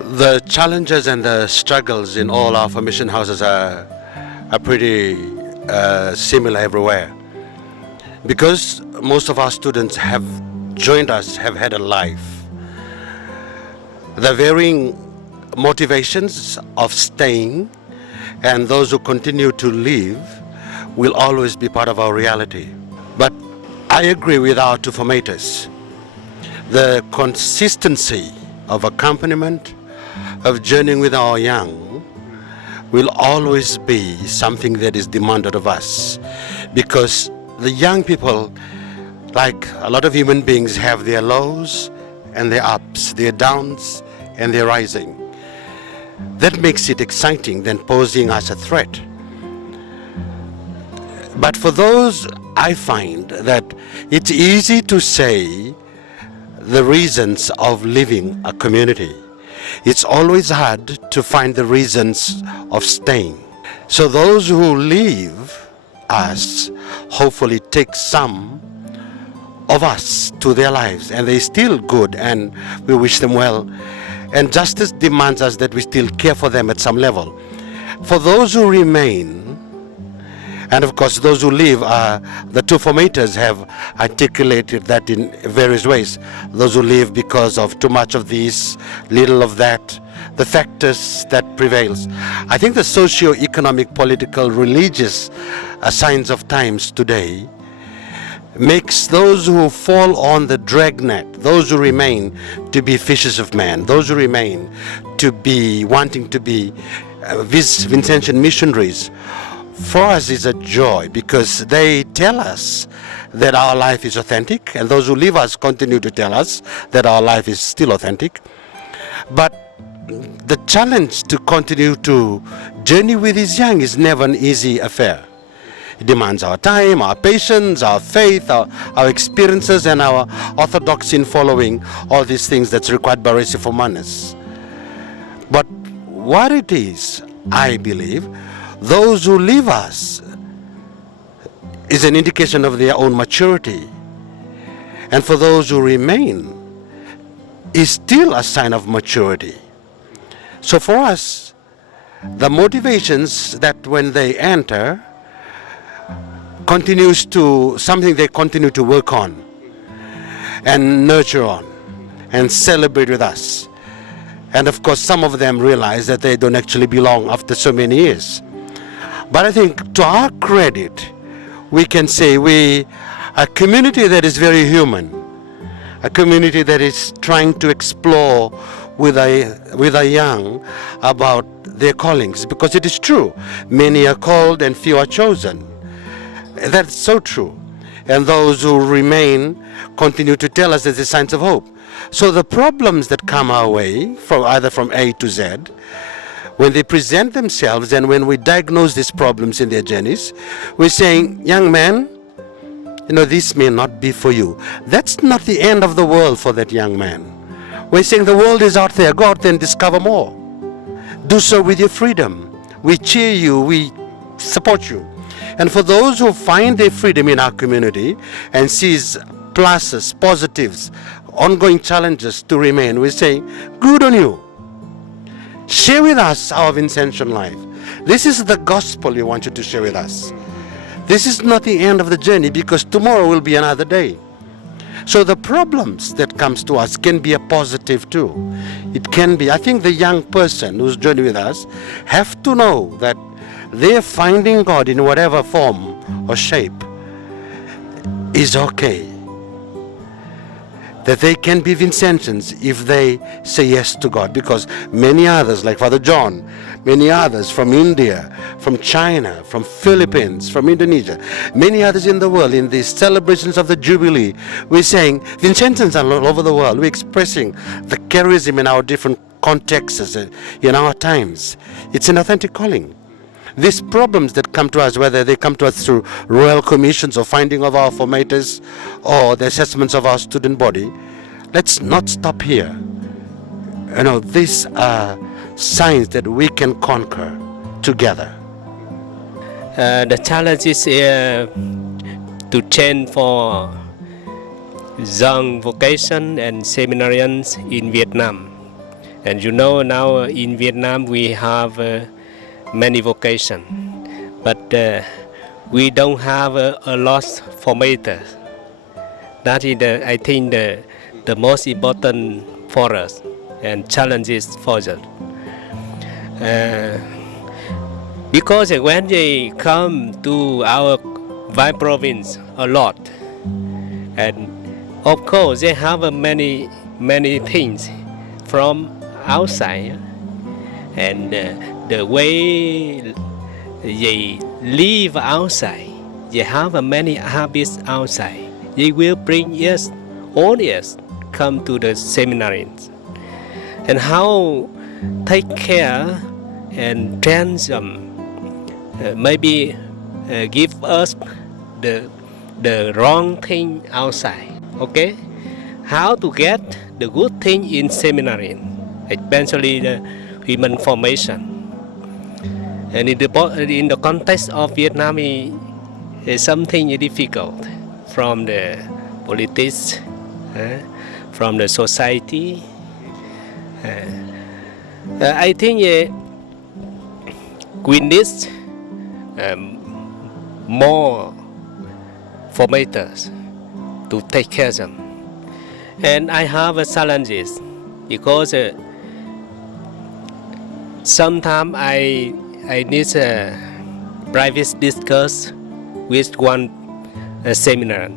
The challenges and the struggles in all our formation houses are pretty similar everywhere. Because most of our students have joined us, have had a life. The varying motivations of staying and those who continue to live will always be part of our reality. But I agree with our two formators. The consistency of accompaniment, of journeying with our young, will always be something that is demanded of us. Because the young people, like a lot of human beings, have their lows and their ups, their downs and their rising. That makes it exciting than posing as a threat. But for those, I find that it's easy to say the reasons of living a community. It's always hard to find the reasons of staying. So those who leave us hopefully take some of us to their lives, and they're still good and we wish them well. And justice demands us that we still care for them at some level. For those who remain, and of course those who leave, the two formators have articulated that in various ways. Those who leave because of too much of this, little of that, the factors that prevails. I think the socio-economic, political, religious signs of times today makes those who fall on the dragnet, those who remain, to be fishers of man, those who remain to be wanting to be Vincentian missionaries. For us is a joy because they tell us that our life is authentic, and those who leave us continue to tell us that our life is still authentic. But the challenge to continue to journey with these young is never an easy affair. It demands our time, our patience, our faith, our experiences, and our orthodoxy in following all these things that's required by Resi for Manus. But what it is, I believe, those who leave us is an indication of their own maturity. And for those who remain is still a sign of maturity. So for us, the motivations that when they enter continues to something they continue to work on and nurture on and celebrate with us. And of course some of them realize that they don't actually belong after so many years. But I think to our credit, we can say we are a community that is very human, a community that is trying to explore with a young about their callings, because it is true, many are called and few are chosen. That's so true. And those who remain continue to tell us that there's signs of hope. So the problems that come our way, from either from A to Z, when they present themselves and when we diagnose these problems in their journeys, we're saying, young man, this may not be for you. That's not the end of the world for that young man. We're saying the world is out there. Go out there and discover more. Do so with your freedom. We cheer you. We support you. And for those who find their freedom in our community and sees pluses, positives, ongoing challenges to remain, we're saying, good on you. Share with us our Vincentian life. This is the gospel we want you to share with us. This is not the end of the journey, because tomorrow will be another day. So the problems that comes to us can be a positive too. It can be, I think the young person who's journeying with us have to know that they're finding God in whatever form or shape is okay. That they can be Vincentians if they say yes to God. Because many others, like Father John, many others from India, from China, from Philippines, from Indonesia, many others in the world, in these celebrations of the Jubilee, we're saying Vincentians are all over the world. We're expressing the charism in our different contexts, in our times. It's an authentic calling. These problems that come to us, whether they come to us through royal commissions or finding of our formators or the assessments of our student body, let's not stop here. These are signs that we can conquer together. The challenge is to change for young vocation and seminarians in Vietnam. And you know now in Vietnam we have many vocations, but we don't have a lot of formators. That is, I think, the most important for us and challenges for us. Because when they come to our Vai province a lot, and of course they have many things from outside, and the way they live outside, they have many habits outside. They will bring all come to the seminaries, and how take care and train them. Maybe give us the wrong thing outside. Okay, how to get the good thing in seminary, especially the human formation. And in the context of Vietnam, is something difficult from the politics, from the society. I think we need more formators to take care of them. And I have challenges because sometimes I need a private discuss with one seminar.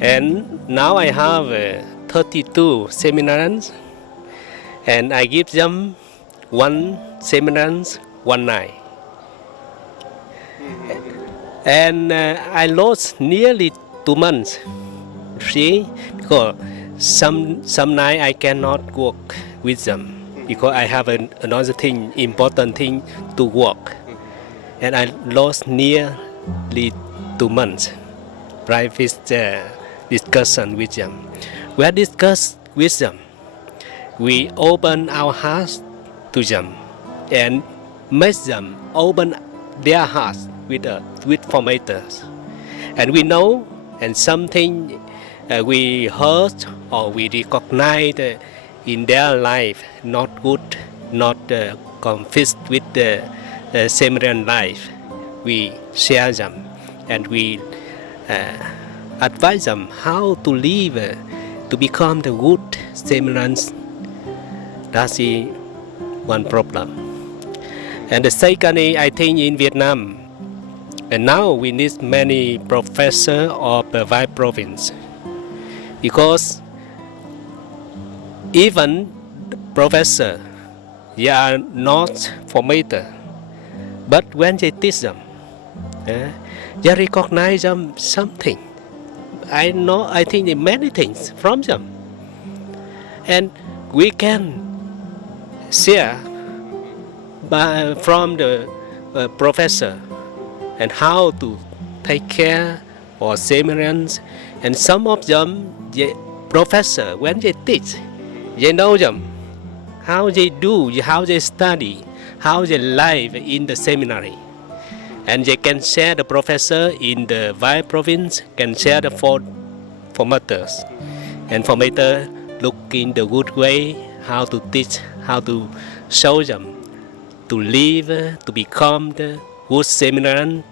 And now I have 32 seminars, and I give them one seminar one night. And I lost nearly 2 months. See, because some night I cannot work with them because I have another thing, important thing to work, and I lost nearly 2 months. Private discussion with them. We discuss with them. We open our hearts to them and make them open their hearts with formators. And we know, and something we heard or we recognize in their life not good, not conflict with the seminary life. We share them and we advise them how to live to become the good seminarians. That's the one problem. And the second, I think in Vietnam, and now we need many professors of the Vai province, because even the professor, they are not formator, but when they teach them, they recognize them something. I think many things from them, and we can share from the professor and how to take care of seminarians. And some of them, the professor, when they teach, they know them, how they do, how they study, how they live in the seminary. And they can share, the professor in the Vai province can share the formators. And formator look in the good way, how to teach, how to show them to live, to become the good seminarian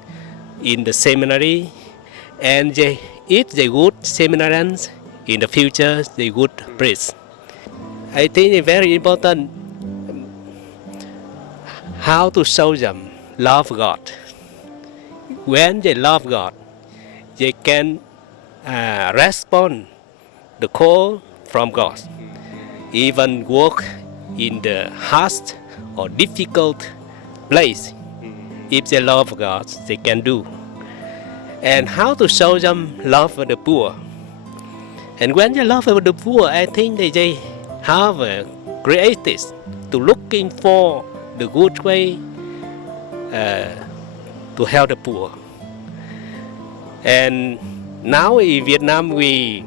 in the seminary. And if they good seminarians, in the future they good priest. I think it's very important how to show them love God. When they love God, they can respond the call from God. Even work in the harsh or difficult place. If they love God, they can do. And how to show them love for the poor. And when they love for the poor, I think they have created to looking for the good way to help the poor. And now in Vietnam, we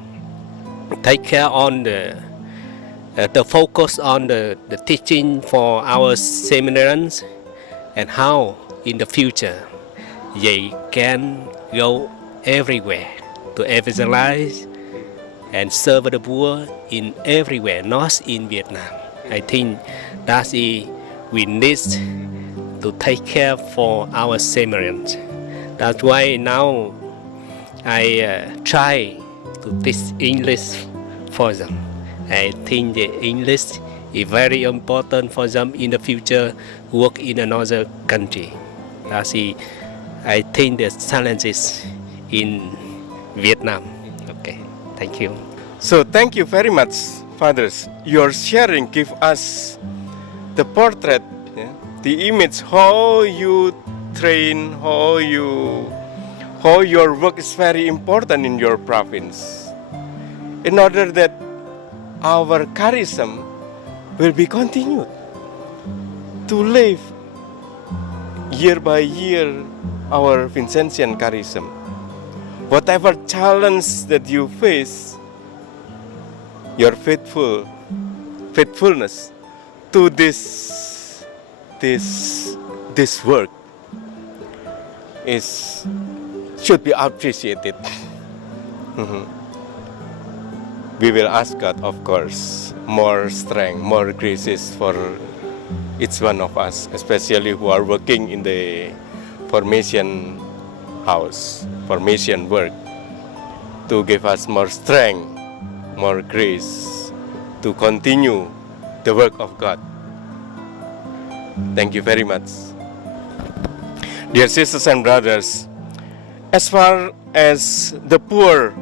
take care on the focus on the teaching for our seminarians, and how in the future they can go everywhere to evangelize and serve the poor in everywhere, not in Vietnam. I think that is we need to take care for our Samaritans. That's why now I try to teach English for them. I think the English is very important for them in the future, work in another country. That's I think the challenges in Vietnam. Okay, thank you. So thank you very much, fathers. Your sharing give us the portrait, the image, how you train, how your work is very important in your province, in order that our charism will be continued to live year by year our Vincentian charism. Whatever challenge that you face, your faithfulness to this work should be appreciated. We will ask God, of course, more strength, more graces for each one of us, especially who are working in the formation house, formation work, to give us more strength, more grace to continue the work of God. Thank you very much. Dear sisters and brothers, as far as the poor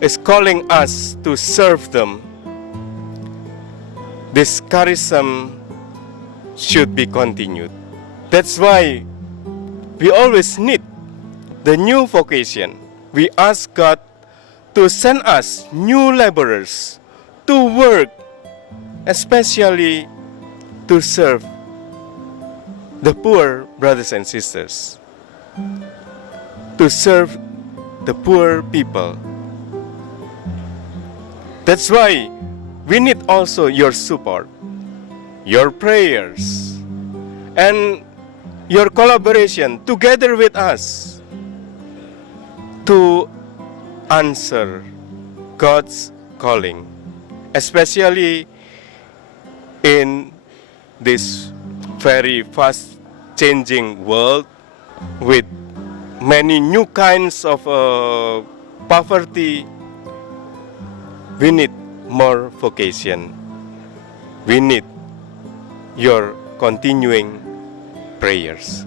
is calling us to serve them, this charism should be continued. That's why we always need the new vocation. We ask God to send us new laborers to work, especially to serve the poor brothers and sisters, to serve the poor people. That's why we need also your support, your prayers, and your collaboration together with us to answer God's calling, especially in this very fast changing world with many new kinds of poverty. We need more vocation. We need your continuing prayers.